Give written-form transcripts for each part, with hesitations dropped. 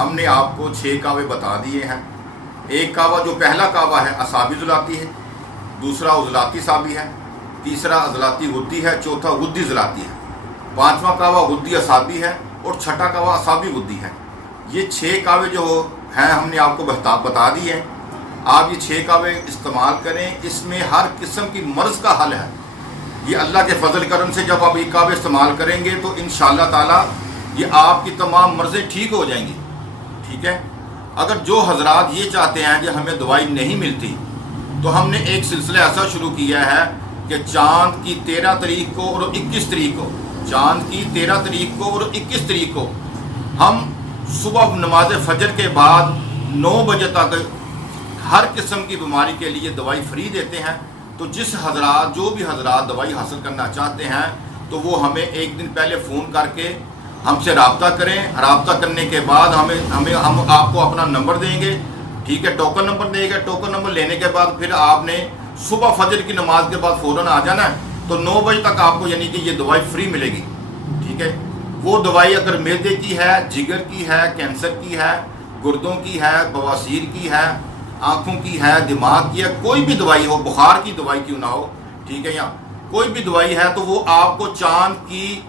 ہم نے آپ کو 6 کعوے بتا دیے ہیں۔ ایک کعوہ جو پہلا کعوہ ہے اصابی ضلاتی ہے، دوسرا عضلاتی صابی ہے، تیسرا عضلاتی غدی ہے، چوتھا غدی ضلاتی ہے، پانچواں کعوہ غدی اصابی ہے اور چھٹا کعوہ اصابی غدی ہے۔ یہ 6 کعوے جو ہیں ہم نے آپ کو بتا دیے ہیں۔ آپ یہ 6 کعوے استعمال کریں، اس میں ہر قسم کی مرض کا حل ہے۔ یہ اللہ کے فضل کرم سے جب آپ یہ کعوے استعمال کریں گے تو انشاءاللہ تعالی یہ آپ کی تمام مرضیں ٹھیک ہو جائیں گی، ٹھیک ہے۔ اگر جو حضرات یہ چاہتے ہیں کہ ہمیں دوائی نہیں ملتی تو ہم نے ایک سلسلہ ایسا شروع کیا ہے کہ چاند کی 13 تاریخ کو اور 21 تاریخ کو، چاند کی 13 تاریخ کو اور 21 تاریخ کو ہم صبح نماز فجر کے بعد 9 بجے تک ہر قسم کی بیماری کے لیے دوائی فری دیتے ہیں۔ تو جو بھی حضرات دوائی حاصل کرنا چاہتے ہیں تو وہ ہمیں ایک دن پہلے فون کر کے ہم سے رابطہ کریں۔ رابطہ کرنے کے بعد ہم آپ کو اپنا نمبر دیں گے، ٹھیک ہے، ٹوکن نمبر دیں گے۔ ٹوکن نمبر لینے کے بعد پھر آپ نے صبح فجر کی نماز کے بعد فوراً آ جانا ہے، تو 9 بجے تک آپ کو یعنی کہ یہ دوائی فری ملے گی، ٹھیک ہے۔ وہ دوائی اگر معدے کی ہے، جگر کی ہے، کینسر کی ہے، گردوں کی ہے، بواسیر کی ہے، آنکھوں کی ہے، دماغ کی ہے، کوئی بھی دوائی ہو، بخار کی دوائی کیوں نہ ہو، ٹھیک ہے، یا کوئی بھی دوائی ہے تو وہ آپ کو چاند کی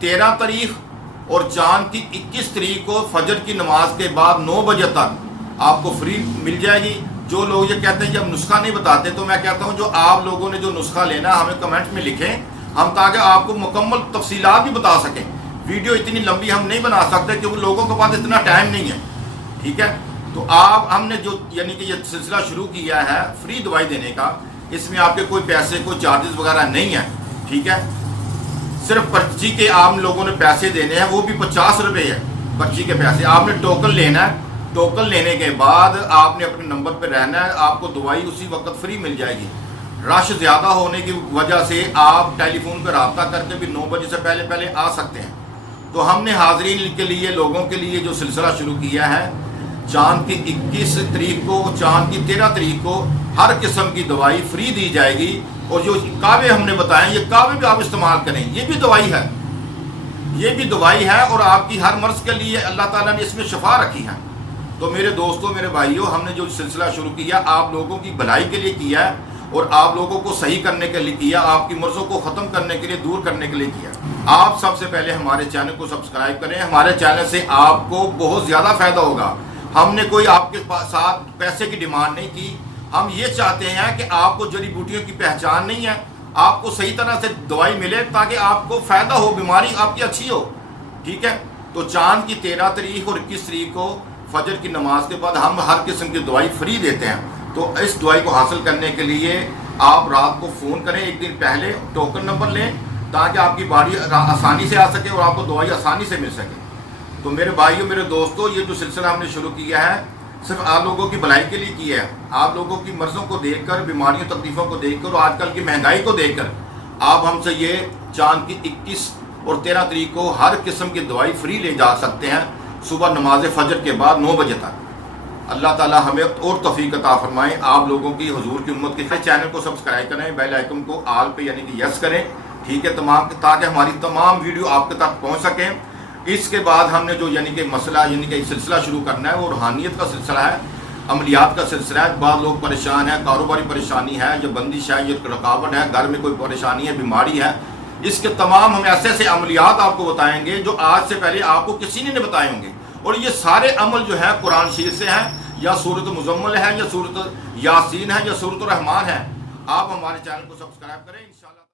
13 تاریخ اور چاند کی 21 تاریخ کو فجر کی نماز کے بعد 9 بجے تک آپ کو فری مل جائے گی۔ جو لوگ یہ کہتے ہیں جب نسخہ نہیں بتاتے تو میں کہتا ہوں جو آپ لوگوں نے جو نسخہ لینا ہمیں کمنٹ میں لکھیں، ہم تاکہ آپ کو مکمل تفصیلات بھی بتا سکیں۔ ویڈیو اتنی لمبی ہم نہیں بنا سکتے کیونکہ لوگوں کے پاس اتنا ٹائم نہیں ہے، ٹھیک ہے۔ تو ہم نے جو یعنی کہ یہ سلسلہ شروع کیا ہے فری دوائی دینے کا، اس میں آپ کے کوئی پیسے کوئی چارجز وغیرہ نہیں ہیں، ٹھیک ہے۔ صرف پرچی کے آپ لوگوں نے پیسے دینے ہیں، وہ بھی 50 روپے ہے پرچی کے پیسے۔ آپ نے ٹوکن لینا ہے، ٹوکن لینے کے بعد آپ نے اپنے نمبر پہ رہنا ہے، آپ کو دوائی اسی وقت فری مل جائے گی۔ رش زیادہ ہونے کی وجہ سے آپ ٹیلی فون پہ رابطہ کر کے بھی 9 بجے سے پہلے آ سکتے ہیں۔ تو ہم نے حاضرین کے لیے لوگوں کے لیے جو سلسلہ شروع کیا ہے، چاند کی 21 تاریخ کو، چاند کی 13 تاریخ کو ہر قسم کی دوائی فری دی جائے گی۔ اور جو کعوے ہم نے بتائے یہ کعوے بھی آپ استعمال کریں، یہ بھی دوائی ہے، یہ بھی دوائی ہے، اور آپ کی ہر مرض کے لیے اللہ تعالیٰ نے اس میں شفا رکھی ہے۔ تو میرے دوستوں، میرے بھائیوں، ہم نے جو سلسلہ شروع کیا آپ لوگوں کی بھلائی کے لیے کیا ہے اور آپ لوگوں کو صحیح کرنے کے لیے کیا، آپ کی مرضوں کو ختم کرنے کے لیے، دور کرنے کے لیے کیا۔ آپ سب سے پہلے ہمارے چینل کو سبسکرائب کریں، ہمارے چینل سے آپ کو بہت زیادہ فائدہ ہوگا۔ ہم نے کوئی آپ کے ساتھ پیسے کی ڈیمانڈ نہیں کی، ہم یہ چاہتے ہیں کہ آپ کو جڑی بوٹیوں کی پہچان نہیں ہے، آپ کو صحیح طرح سے دوائی ملے تاکہ آپ کو فائدہ ہو، بیماری آپ کی اچھی ہو، ٹھیک ہے۔ تو چاند کی 13 تاریخ اور 21 تاریخ کو فجر کی نماز کے بعد ہم ہر قسم کی دوائی فری دیتے ہیں۔ تو اس دوائی کو حاصل کرنے کے لیے آپ رات کو فون کریں ایک دن پہلے، ٹوکن نمبر لیں تاکہ آپ کی باری آسانی سے آ سکے اور آپ کو دوائی آسانی سے مل سکے۔ تو میرے بھائیوں، میرے دوستوں، یہ جو سلسلہ ہم نے شروع کیا ہے صرف آپ لوگوں کی بھلائی کے لیے کیا ہے۔ آپ لوگوں کی مرضوں کو دیکھ کر، بیماریوں تکلیفوں کو دیکھ کر اور آج کل کی مہنگائی کو دیکھ کر آپ ہم سے یہ چاند کی 21 اور 13 تاریخ کو ہر قسم کی دوائی فری لے جا سکتے ہیں صبح نماز فجر کے بعد 9 بجے تک۔ اللہ تعالی ہمیں اور توفیق عطا فرمائے۔ آپ لوگوں کی حضور کی امت کے چینل کو سبسکرائب کریں، بیل آئیکن کو آل پہ یعنی کہ یس کریں، ٹھیک ہے، تاکہ ہماری تمام ویڈیو آپ کے تک پہنچ سکیں۔ اس کے بعد ہم نے جو یعنی کہ مسئلہ یعنی کہ سلسلہ شروع کرنا ہے وہ روحانیت کا سلسلہ ہے، عملیات کا سلسلہ ہے۔ بعض لوگ پریشان ہیں، کاروباری پریشانی ہے، یا بندش ہے، یا رکاوٹ ہے، گھر میں کوئی پریشانی ہے، بیماری ہے، اس کے تمام ہم ایسے ایسے عملیات آپ کو بتائیں گے جو آج سے پہلے آپ کو کسی نے بتائے ہوں گے۔ اور یہ سارے عمل جو ہے قرآن شریف سے ہیں، یا سورۃ مزمل ہے، یا سورۃ یاسین ہے، یا سورۃ الرحمان ہے۔ آپ ہمارے چینل کو سبسکرائب کریں انشاءاللہ۔